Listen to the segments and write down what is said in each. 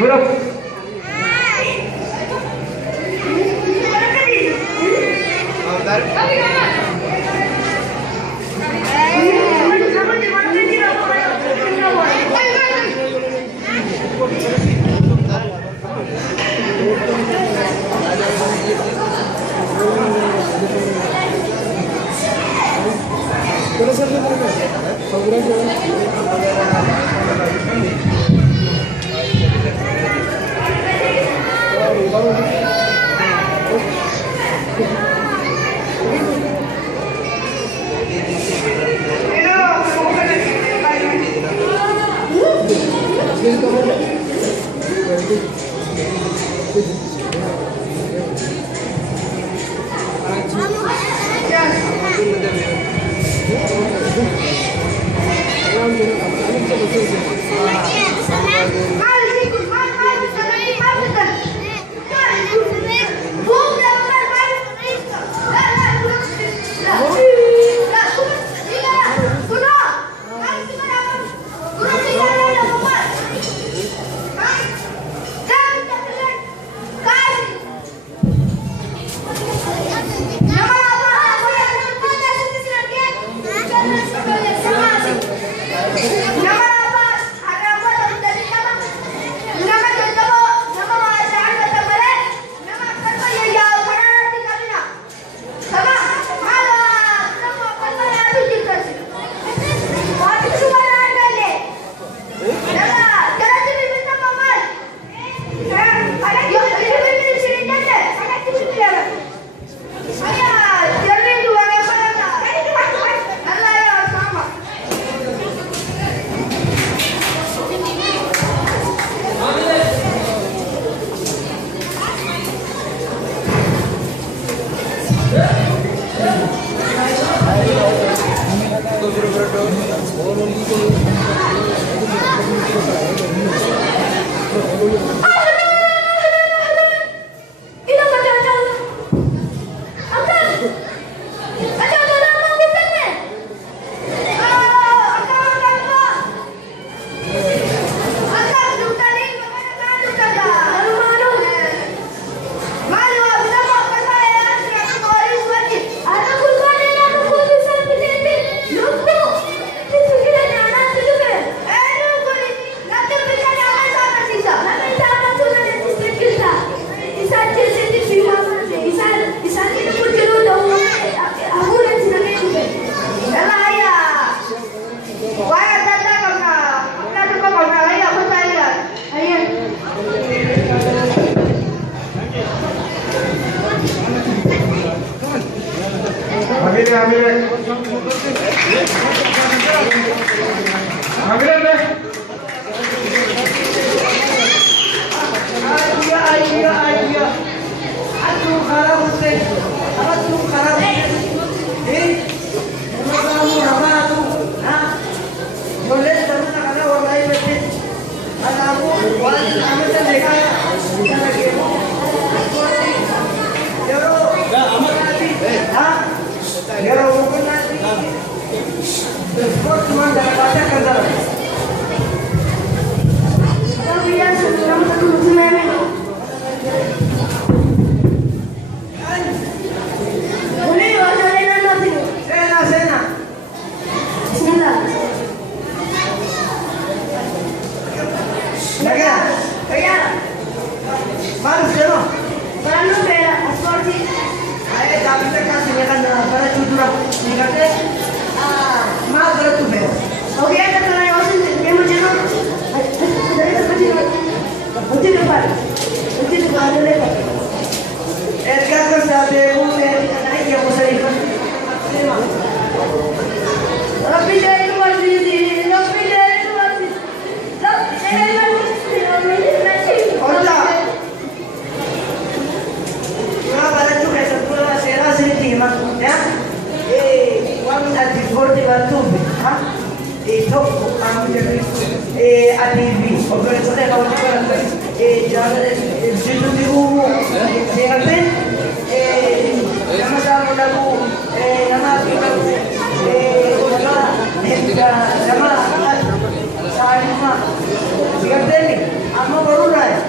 Buruk. Amma barura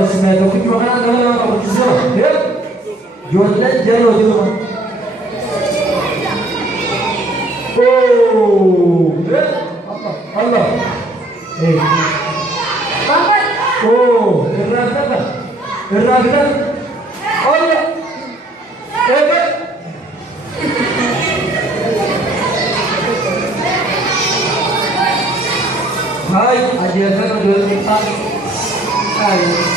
उसमें तो कुछ वहाँ ना कुछ जो ले जाओ जो Allah Irrafidan Allah Hai, ajarkan dulu kita.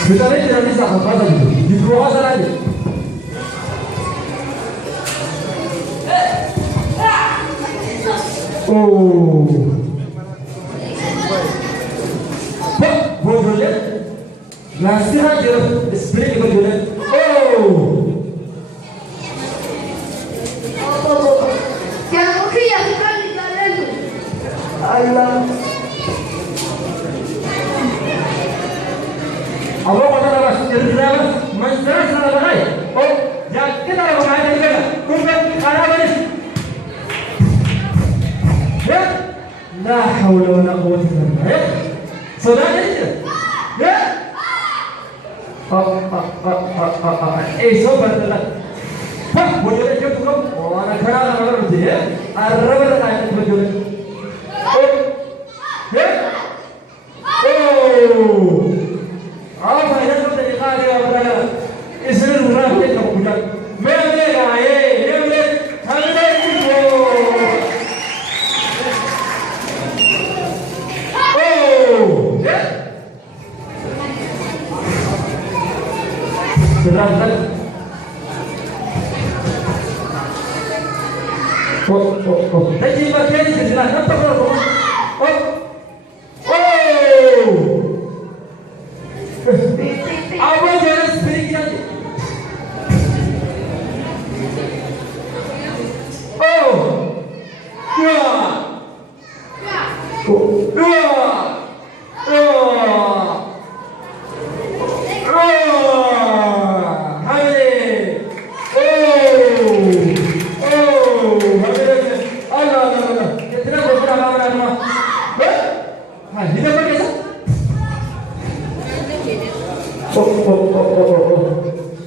Kita ini tidak bisa apa-apa gitu. Di bawah sana aja. Oh. Pak, boleh? Nasi aja, spray kita boleh. Oh. Yang mungkin yang kan di jalan. Allah. Allah kata Allah irtidalah manzara sana bagai. Oh, jangan kita orang main juga. Kumpulan arah baris. Ya, la haula wala quwwata illa billah. Ya, sudah ini. Ya. Sobat telah. Hah, boleh jauh tuh. Oh, anak kerana orang tu ya. Arah berada di bawah. Oh, ya. Oh. आप हैरत में दिखा रहे हो अपना इसलिए रुना है तो पूछा मैं ले आए ये ले हमने को ओ ये जरा तक Tadi bagian di sebelah nampak kalau Abang jangan seperti kita.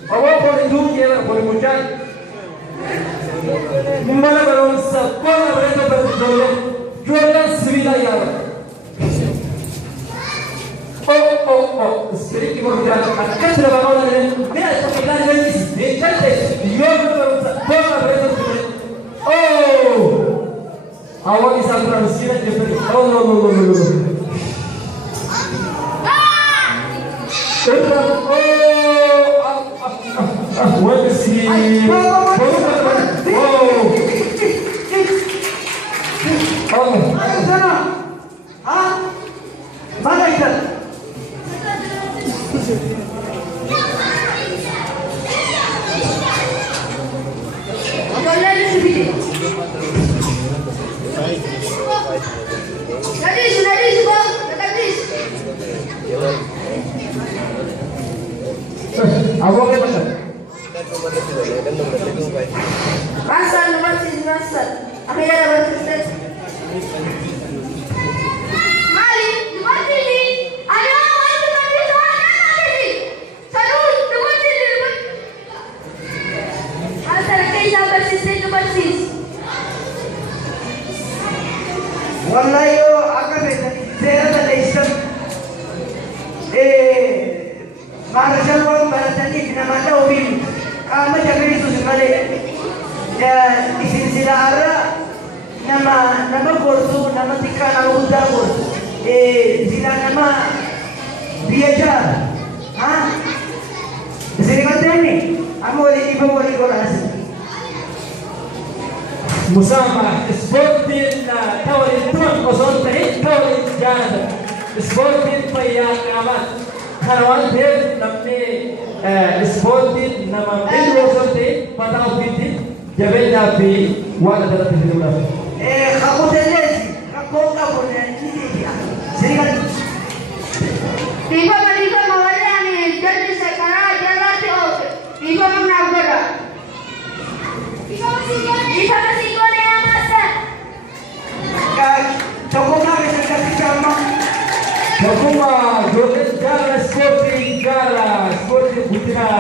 Awak boleh duduk, boleh muncul. Mana baru sekolah mereka berjualan, jualan sembilan ya. Seperti kita berjalan, akan sudah bangun lagi. Dia sekarang lagi, dia cantik. Dia baru sekolah mereka berjualan. Awak bisa berhasil jadi. No. What is he? Mana itu? Abang lagi sedikit. Nadis, bang. Nadis. Awak apa tak? Rasal, rasal. Akhirnya rasal. Mali, mati ni. Ayo, mati ni. Salud, mati ni. Rasal kaisa persisten persis. Wallahi yo akan saya ada Islam. Marshal orang baratani nama Taubin. Kami jadi itu sekali. Ya di sini ada nama kursu, nama tika, nama udagur. Sila nama biajar. Di sini kan ni. Kamu boleh kelas. Musamah sportin tawalin tuan kosong tadi tawalin jalan sportin payah kamat kawan dia namanya sportin nama itu kosong tadi patah binti jabat tapi wala dapat hidup. Kamu telesi, kamu ni dia. Sini kan. Tiba mawala ni jadi sekarang jalan tu. Tiba nak berada. Tiba masih boleh amasan. Cukup lah kita sama. Cukup lah, jodoh jalan sporting jalan sporting putra.